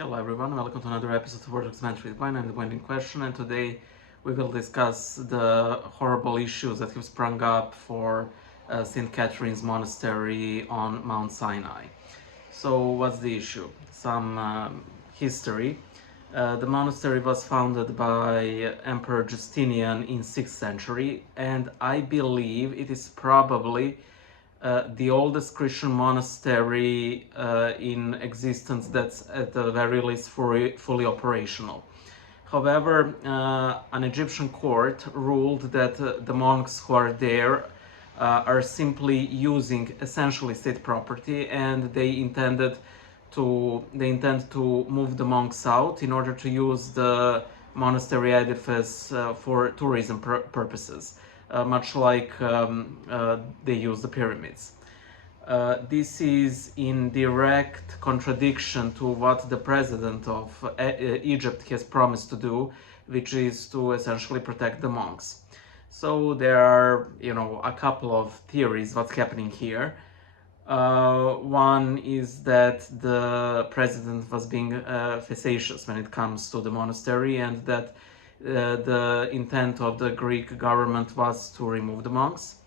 Hello everyone, welcome to another episode of Word Documentary Divine. I'm the point in question, and today we will discuss the horrible issues that have sprung up for St. Catherine's Monastery on Mount Sinai. So what's the issue? Some history. The monastery was founded by Emperor Justinian in 6th century, and I believe it is probably the oldest Christian monastery in existence that's at the very least fully operational. However, an Egyptian court ruled that the monks who are there are simply using essentially state property, and they intend to move the monks out in order to use the monastery edifice for tourism purposes, much like they use the pyramids. This is in direct contradiction to what the president of Egypt has promised to do, which is to essentially protect the monks. So there are, a couple of theories what's happening here. One is that the president was being facetious when it comes to the monastery, and that the intent of the Greek government was to remove the monks.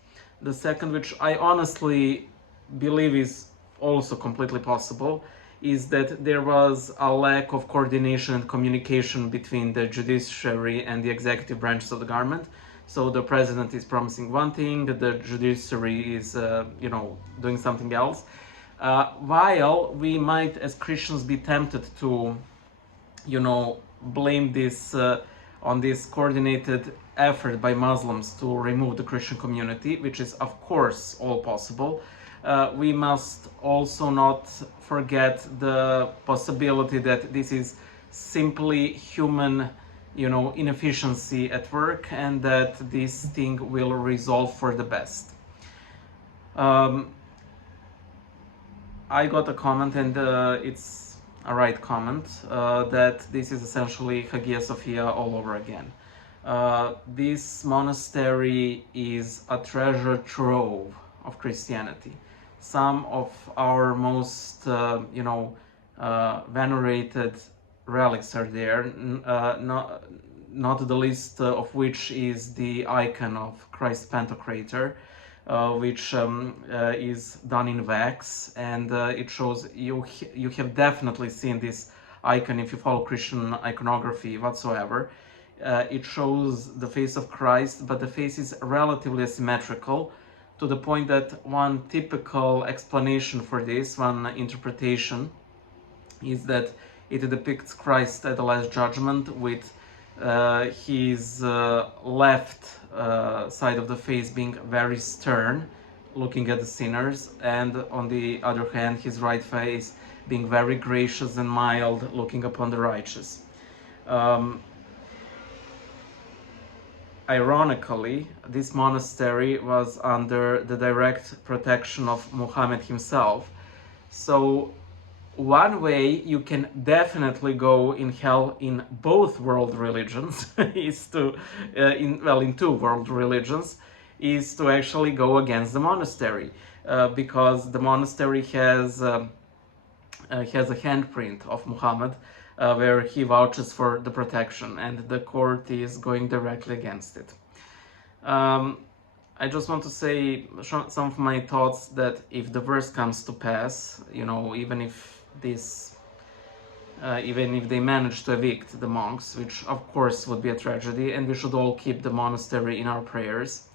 The second, which I honestly believe is also completely possible, is that there was a lack of coordination and communication between the judiciary and the executive branches of the government. So the president is promising one thing, the judiciary is, doing something else. While we might, as Christians, be tempted to, blame this on this coordinated effort by Muslims to remove the Christian community, which is, of course, all possible. We must also not forget the possibility that this is simply human, inefficiency at work, and that this thing will resolve for the best. I got a comment, and it's a right comment, that this is essentially Hagia Sophia all over again. This monastery is a treasure trove of Christianity. Some of our most, venerated relics are there, not the least of which is the icon of Christ Pantocrator, which is done in wax, and it shows you have definitely seen this icon if you follow Christian iconography whatsoever. It shows the face of Christ, but the face is relatively asymmetrical, to the point that one typical explanation for this, one interpretation, is that it depicts Christ at the Last Judgment with his left side of the face being very stern, looking at the sinners, and on the other hand, his right face being very gracious and mild, looking upon the righteous. Ironically, this monastery was under the direct protection of Muhammad himself. So one way you can definitely go in hell in both world religions is to, in two world religions, is to actually go against the monastery, because the monastery has a handprint of Muhammad, where he vouches for the protection, and the court is going directly against it. I just want to say some of my thoughts, that if the worst comes to pass, even if they manage to evict the monks, which of course would be a tragedy, and we should all keep the monastery in our prayers.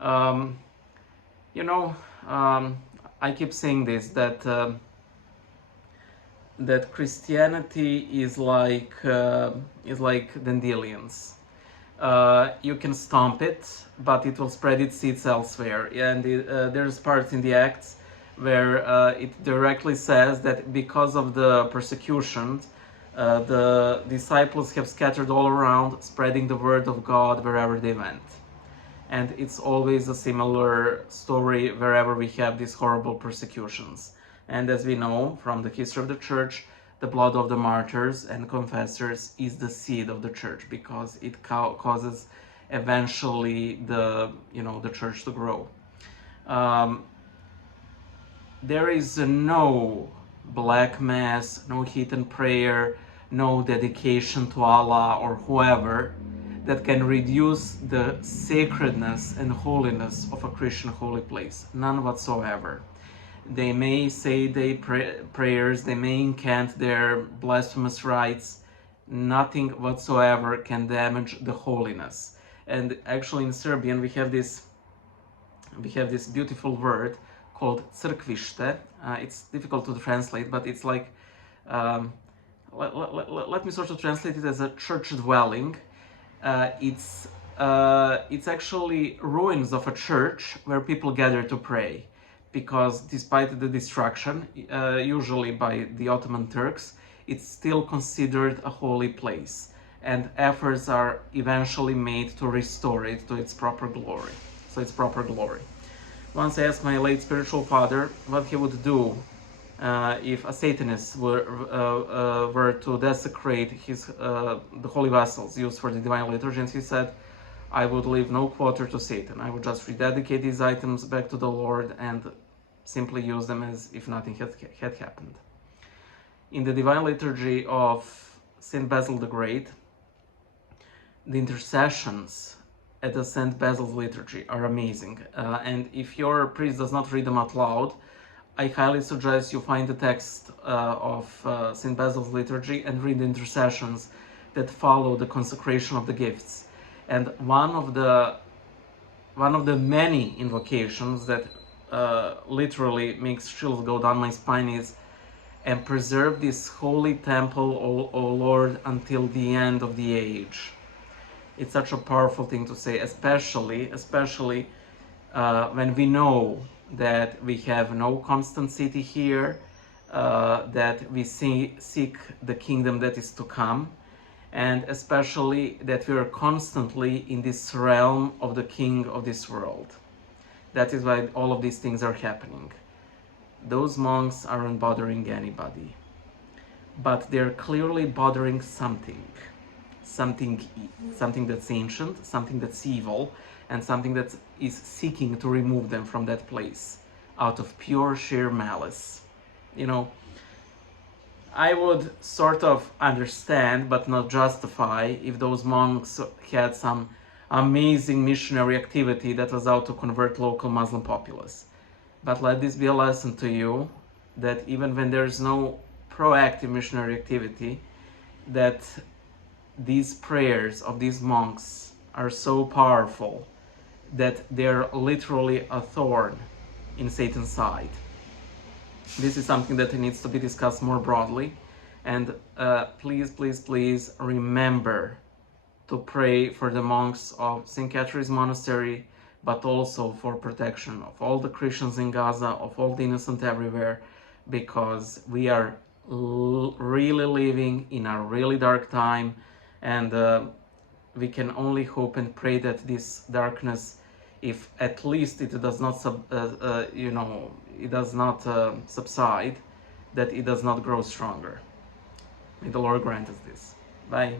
I keep saying this, that Christianity is like dandelions. You can stomp it, but it will spread its seeds elsewhere. And there's parts in the Acts where it directly says that because of the persecutions, the disciples have scattered all around, spreading the word of God wherever they went. And it's always a similar story wherever we have these horrible persecutions. And as we know from the history of the church, the blood of the martyrs and confessors is the seed of the church, because it causes eventually the church to grow. There is no black mass, no hidden prayer, no dedication to Allah or whoever that can reduce the sacredness and holiness of a Christian holy place. None whatsoever. They may say their prayers, they may incant their blasphemous rites. Nothing whatsoever can damage the holiness. And actually in Serbian we have this beautiful word called crkvište. It's difficult to translate, but it's like, let me sort of translate it as a church dwelling. It's actually ruins of a church where people gather to pray, because despite the destruction, usually by the Ottoman Turks, it's still considered a holy place, and efforts are eventually made to restore it to its proper glory. Once I asked my late spiritual father what he would do if a Satanist were to desecrate the holy vessels used for the divine liturgy, and he said, I would leave no quarter to Satan. I would just rededicate these items back to the Lord and simply use them as if nothing had happened. In the divine liturgy of Saint Basil the Great, the intercessions at the Saint Basil's liturgy are amazing. And if your priest does not read them out loud, I highly suggest you find the text of Saint Basil's liturgy and read the intercessions that follow the consecration of the gifts. And one of the many invocations that literally makes chills go down my spine is, and preserve this holy temple, O Lord, until the end of the age. It's such a powerful thing to say, especially when we know that we have no constant city here, that we seek the kingdom that is to come, and especially that we are constantly in this realm of the king of this world. That is why all of these things are happening. Those monks aren't bothering anybody, but they're clearly bothering something that's ancient, something that's evil, and something that is seeking to remove them from that place out of pure sheer malice. I would sort of understand, but not justify, if those monks had some amazing missionary activity that was out to convert local Muslim populace. But let this be a lesson to you that even when there's no proactive missionary activity, that these prayers of these monks are so powerful that they're literally a thorn in Satan's side. This is something that needs to be discussed more broadly, and please remember to pray for the monks of St. Catherine's Monastery, but also for protection of all the Christians in Gaza, of all the innocent everywhere, because we are really living in a really dark time, and we can only hope and pray that this darkness, if at least it does not subside, that it does not grow stronger. May the Lord grant us this. Bye.